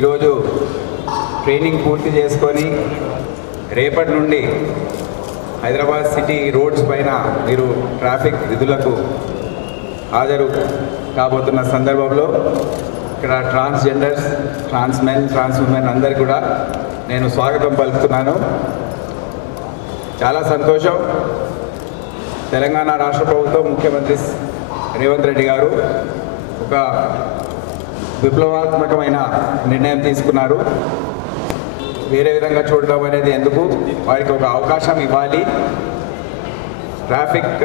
ఈరోజు ట్రైనింగ్ పూర్తి చేసుకొని రేపటి నుండి హైదరాబాద్ సిటీ రోడ్స్ పైన మీరు ట్రాఫిక్ విధులకు హాజరు కాబోతున్న సందర్భంలో ఇక్కడ ట్రాన్స్జెండర్స్, ట్రాన్స్ మెన్, ట్రాన్స్ ఉమెన్ అందరికీ కూడా నేను స్వాగతం పలుకుతున్నాను. చాలా సంతోషం. తెలంగాణ రాష్ట్ర ప్రభుత్వం ముఖ్యమంత్రి రేవంత్ రెడ్డి గారు ఒక విప్లవాత్మకమైన నిర్ణయం తీసుకున్నారు. వేరే విధంగా చూడడం అనేది ఎందుకు, వారికి ఒక అవకాశం ఇవ్వాలి. ట్రాఫిక్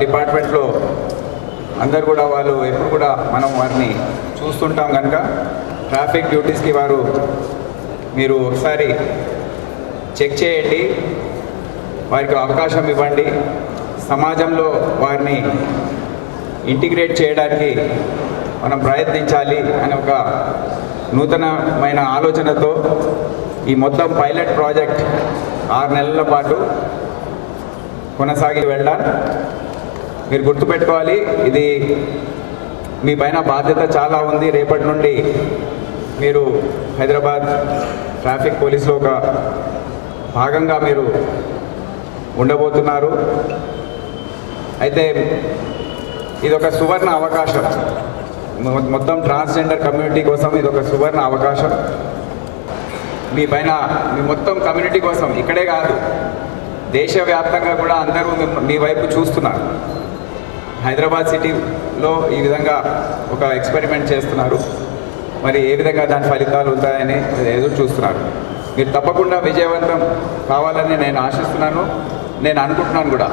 డిపార్ట్మెంట్లో అందరు కూడా వాళ్ళు ఎప్పుడు కూడా మనం వారిని చూస్తుంటాం కనుక ట్రాఫిక్ డ్యూటీస్కి మీరు ఒకసారి చెక్ చేయండి, వారికి అవకాశం ఇవ్వండి. సమాజంలో వారిని ఇంటిగ్రేట్ చేయడానికి మనం ప్రయత్నించాలి అనే ఒక నూతనమైన ఆలోచనతో ఈ మొత్తం పైలట్ ప్రాజెక్ట్ 6 నెలల పాటు కొనసాగి వెళ్ళాం. మీరు గుర్తుపెట్టుకోవాలి, ఇది మీ పైన బాధ్యత చాలా ఉంది. రేపటి నుండి మీరు హైదరాబాద్ ట్రాఫిక్ పోలీసులో ఒక భాగంగా మీరు ఉండబోతున్నారు. అయితే ఇది ఒక సువర్ణ అవకాశం. మొత్తం ట్రాన్స్జెండర్ కమ్యూనిటీ కోసం ఇది ఒక సువర్ణ అవకాశం. మీ మొత్తం కమ్యూనిటీ కోసం ఇక్కడే కాదు, దేశవ్యాప్తంగా కూడా అందరూ మీ వైపు చూస్తున్నారు. హైదరాబాద్ సిటీలో ఈ విధంగా ఒక ఎక్స్పెరిమెంట్ చేస్తున్నారు. మరి ఏ విధంగా దాని ఫలితాలు ఉంటాయని ఎదురు చూస్తున్నారు. మీరు తప్పకుండా విజయవంతం కావాలని నేను ఆశిస్తున్నాను, నేను అనుకుంటున్నాను కూడా.